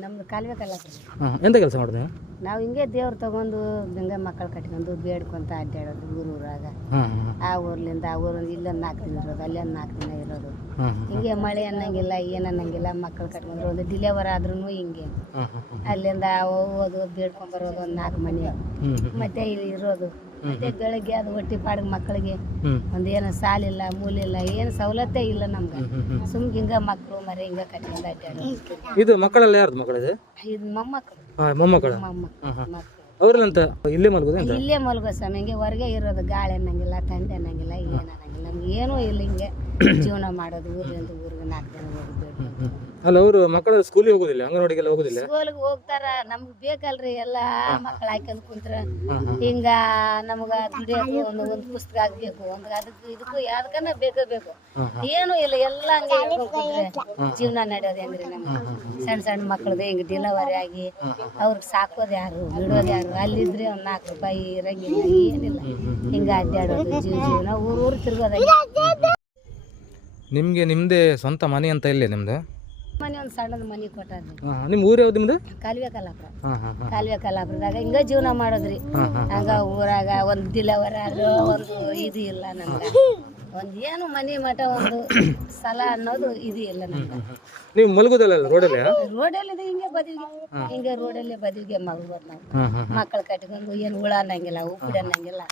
ನಮ್ದು ಕಾಲುವೆ ಕಲ್ಲ ಎಂತ ಕೆಲಸ ಮಾಡಿದೆ? ನಾವು ಹಿಂಗೆ ದೇವ್ರು ತಗೊಂಡು ಗಂಗಾ ಮಕ್ಕಳು ಕಟ್ಕೊಂಡು ಬೇಡ್ಕೊಂತ ಅಡ್ಡಾಡೋದು ಊರಾಗ. ಆ ಊರ್ಲಿಂದ ಆ ಊರಿಂದ ಇಲ್ಲೊಂದು 4 ದಿನ ಇರೋದು, ಅಲ್ಲೊಂದು 4 ದಿನ ಇರೋದು. ಹಿಂಗೆ ಮಳೆ ಅನ್ನಂಗಿಲ್ಲ ಏನು ಅನ್ನಂಗಿಲ್ಲ. ಮಕ್ಕಳು ಕಟ್ಕೊಂಡ್ರು ಒಂದು ಡಿಲೆವರ್ ಆದ್ರೂ ಹಿಂಗೆ ಅಲ್ಲಿಂದ ಹೋಗೋದು ಬೇಡ್ಕೊಂಬರೋದು ಒಂದು 4 ಮನೆ ಮತ್ತೆ ಇಲ್ಲಿ ಇರೋದು. ಮತ್ತೆ ಬೆಳಗ್ಗೆ ಅದು ಹೊಟ್ಟಿ ಪಾಡಿಗೆ ಮಕ್ಕಳಿಗೆ ಒಂದು ಏನು ಸಾಲಿಲ್ಲ ಮೂಲಿಲ್ಲ ಏನು ಸವಲತ್ತೇ ಇಲ್ಲ ನಮ್ಗೆ. ಸುಮ್ಗೆ ಹಿಂಗ ಮಕ್ಕಳು ಮರಿ ಹಿಂಗ ಕಟ್ಕೊಂಡು ಅಡ್ಡಾಡೋದು. ಇದು ಮಕ್ಕಳೆಲ್ಲ ಯಾರ್ದು ಮಕ್ಕಳಿದೆ? ಇದು ಮೊಮ್ಮಕ್ಕಳು ಮೊಮ್ಮಕ್ಕಳು ಮಕ್ಕಳು ಅವ್ರಲ್ಲಂತ ಇಲ್ಲೇ ಮಲಗೋದು? ಇಲ್ಲೇ ಮಲಗೋ ಸ್ವಾಮಿ. ಹಿಂಗೆ ಹೊರಗೆ ಇರೋದು. ಗಾಳಿ ಅನ್ನಂಗಿಲ್ಲ, ಥಂಡಿ ಅನ್ನಂಗಿಲ್ಲ, ಏನು ಅನ್ನಂಗಿಲ್ಲ. ನಮ್ಗೆ ಏನೂ ಇಲ್ಲ. ಹಿಂಗೆ ಜೀವನ ಮಾಡೋದು. ಊರಿಂದ ಊರಿಗೆ 4 ದಿನ ಹೋಗ್ಬೇಕು. ಅಲ್ಲ ಅವರು ಮಕ್ಕಳು ಸ್ಕೂಲಿಗೆ ಹೋಗೋದಿಲ್ಲ, ಅಂಗನವಾಡಿಗೆಲ್ಲ ಹೋಗೋದಿಲ್ಲ? ಸ್ಕೂಲ್ಗೆ ಹೋಗ್ತಾರ. ನಮ್ಗೆ ಬೇಕಲ್ರಿ ಎಲ್ಲ ಮಕ್ಳು ಹಾಕ್ಯಂದು ಕುಂತ್ರ ಹಿಂಗ ನಮ್ಗೆ ದುಡಿಯೋದು ಒಂದು ಪುಸ್ತಕ ಆಗ್ಬೇಕು, ಒಂದು ಅದಕ್ಕೆ ಇದಕ್ಕೂ ಯಾವ್ದಕ್ಕನ ಬೇಕೇ ಬೇಕು. ಏನೂ ಇಲ್ಲ. ಎಲ್ಲ ಹಂಗೆ ಹೇಳ್ಕೊಂಡ್ರೆ ಜೀವನ ನಡೆಯೋದು ಹೆಂಗ್ರಿ? ನಮ್ಗೆ ಸಣ್ಣ ಸಣ್ಣ ಮಕ್ಳದ್ದು ಹಿಂಗೆ ಡಿಲವರಿ ಆಗಿ ಅವ್ರಿಗೆ ಸಾಕೋದು ಯಾರು, ಬಿಡೋದು ಯಾರು? ಅಲ್ಲಿದ್ರೆ ಒಂದು 4 ರೂಪಾಯಿ ಇರಂಗಿಲ್ಲ, ಏನಿಲ್ಲ. ಹಿಂಗೆ ಅಡ್ಡಾಡೋದು ಜೀವನ. ಊರು ತಿರ್ಗೋದ. ನಿಮಗೆ ನಿಮ್ಮದೇ ಸ್ವಂತ ಮನೆ ಅಂತ ಇಲ್ಲೇ ನಿಮ್ದು? ಮನೆ ಒಂದು ಸಣ್ಣದ ಮನೆ ಕೊಟ್ಟಾರ್ರಿ. ನಿಮ್ಮ ಊರು ಯಾವ್ದು ನಿಮ್ದು? ಕಾಲುವೆ ಕಲ್ಲಾಪುರ. ಕಾಲುವೆ ಕಲ್ಲಾಪುರದಾಗ ಹಿಂಗ ಜೀವನ ಮಾಡೋದ್ರಿ. ಹಂಗ ಊರಾಗ ಒಂದು ಡಿಲವರ್ ಆದ್ರೂ ಒಂದು ಇದು ಇಲ್ಲ ನಮ್ಗೆ. ಒಂದು ಏನು ಮನೆ ಮಠ ಒಂದು ಸ್ಥಳ ಅನ್ನೋದು ಇದು ಇಲ್ಲ ನಮ್ಗೆ. ನೀವು ಮಲಗೋದಲ್ಲ ರೋಡಲ್ಲಿ? ರೋಡಲ್ಲಿ ಹಿಂಗೆ ಬದಿಗೆ ಹಿಂಗೆ ರೋಡಲ್ಲಿ ಬದಿಗೆ ಮಲ್ಬೋದು ನಾವು. ಮಕ್ಕಳು ಕಟ್ಕೊಂಡು ಏನು ಹುಳ ಅನ್ನಂಗಿಲ್ಲ, ಉಪ್ಪಿಡಿ ಅನ್ನಂಗಿಲ್ಲ,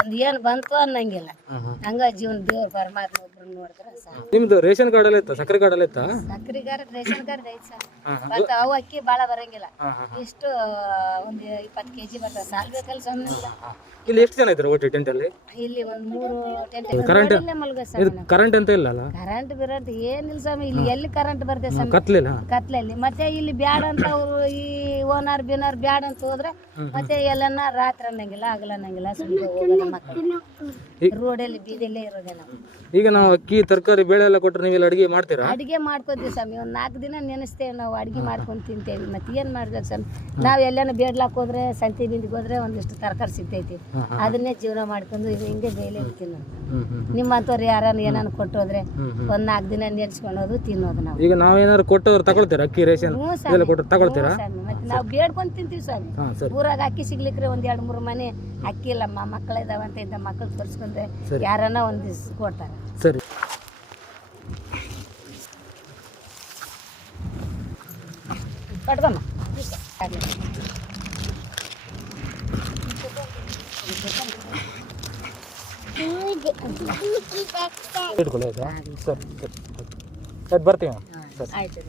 ಒಂದು ಏನು ಬಂತು ಅನ್ನಂಗಿಲ್ಲ. ಹಂಗ ಜೀವನ ದೇವ್ರ ಪರಮಾತ್ಮ ಒಬ್ರು ನೋಡಿದ್ರೆ ಸಾಕು. ನಿಮ್ದು ರೇಷನ್ ಕಾರ್ಡ್ ಎಲ್ಲ ಇತ್ತ? ಸಕ್ಕರೆ ಕಾರ್ಡ್ ಎಲ್ಲ ಇತ್ತ? ಸಕ್ರೆ ಕಾರ್ಡ್ ರೇಷನ್ ಕಾರ್ಡ್ ಐತೆ ಸರ್. ಮತ್ತೆ ಅವು ಅಕ್ಕಿ ಭಾಳ ಬರಂಗಿಲ್ಲ. ಎಷ್ಟು ಒಂದು 20 kg ಬರ್ತದೆ. ಸಾಲ್ ಬೇಕಲ್ಲ ಸ್ವಾಮಿ. ಇಲ್ಲಿ ಎಷ್ಟು ಜನ ಇದ್ದಾರೆ ಒಟ್ಟು ಟೆಂಟಲ್ಲಿ? ಇಲ್ಲಿ ಒಂದು 3 ಟೆಂಟ್ ಮಲ್ಗ ಇದು ಕರೆಂಟ್ ಅಂತ ಇಲ್ಲ ಅಲ್ಲ? ಕರೆಂಟ್ ಬಿರಂಟ್ ಏನಿಲ್ಲ ಸ್ವಾಮಿ. ಇಲ್ಲಿ ಎಲ್ಲಿ ಕರೆಂಟ್ ಬರ್ತದೆ ಸ್ವಾಮಿ? ಕತ್ಲಿಲ್ಲ ಕತ್ಲಲ್ಲಿ. ಮತ್ತೆ ಇಲ್ಲಿ ಬ್ಯಾಡ ಅಂತ ಅವರು ಈ ಓನರ್ ಬಿನರ್ ಬ್ಯಾಡ ಅಂತ ಹೋದ್ರೆ ಮತ್ತೆ ಎಲ್ಲನ ರಾತ್ರಿ ಅನ್ನಂಗಿಲ್ಲ, ಹಗಲ ಅನ್ನಂಗಿಲ್ಲ. ಸುಮ್ಮನೆ ಹೋಗೋಣ ಮಕ್ಕಳು. ರೋಡಲ್ಲಿ ಬೀದಿಯಲ್ಲೇ ಇರೋದೇ ನಾವು. ಈಗ ನಾವು ಅಕ್ಕಿ ತರಕಾರಿ ಬೇಳೆ ಎಲ್ಲ ಕೊಟ್ಟರೆ ನೀವೆಲ್ಲ ಅಡಿಗೆ ಮಾಡ್ತೀರಾ? ಅಡಿಗೆ ಮಾಡ್ಕೋತೀವಿ ಸ್ವಾಮಿ. ಒಂದು 4 ದಿನ ನೆನೆಸ್ತೇವೆ ನಾವು. ಅಡಿಗೆ ಮಾಡ್ಕೊಂಡು ತಿಂತೇವೆ. ಮತ್ತೆ ಏನು ಮಾಡ್ಬೇಕು ಸ್ವಾಮಿ? ನಾವು ಎಲ್ಲಾನ ಬೇಡ್ಲಾಕ್ ಹೋದ್ರೆ ಸಂತೆ ಬಿಂದಿಗೆ ಹೋದ್ರೆ ಒಂದಿಷ್ಟು ತರಕಾರಿ ಸಿಗ್ತೈತಿ. ಅದನ್ನೇ ಜೀವನ ಮಾಡ್ಕೊಂಡು ಇದು ಹಿಂಗೆ ಬೇಲೆ ತಿನ್ನೋದು. ನಿಮ್ಮಂಥವ್ರು ಯಾರನ್ನ ಏನಾನ ಕೊಟ್ಟೋದ್ರೆ ಒಂದು 4 ದಿನ ನೆನೆಸ್ಕೊಳ್ಳೋದು ತಿನ್ನೋದು ನಾವು. ಈಗ ನಾವೇನಾದ್ರು ಕೊಟ್ಟವ್ರು ತಗೊಳ್ತೀರಾ? ಅಕ್ಕಿ ರೇಷನ್ ಎಲ್ಲ ಕೊಟ್ಟು ತಗೊಳ್ತೀರಾ? ಮತ್ತೆ ನಾವು ಬೇಡ್ಕೊಂಡು ತಿಂತೀವಿ ಸ್ವಾಮಿ. ಊರಾಗ ಅಕ್ಕಿ ಸಿಗ್ಲಿಕ್ರೆ ಒಂದ್ 2-3 ಮನೆ ಅಕ್ಕಿ ಇಲ್ಲಮ್ಮ ಮಕ್ಕಳಿದಾವಂತ ಇಂಥ ಮಕ್ಕಳು ತೋರಿಸ್ಕೊಂಡ್ರೆ ಯಾರನ್ನ ಒಂದಿವ್ಸ ಕೊಡ್ತಾರೆ. ಸರಿ. ಕಟ್ಕೊಮ್ಮ ಇಟ್ಕೊಳ್ಳಿ. ಆಯ್ತಾ? ಸರಿ ಸರಿ ಬರ್ತೀವಿ. ಆಯ್ತು.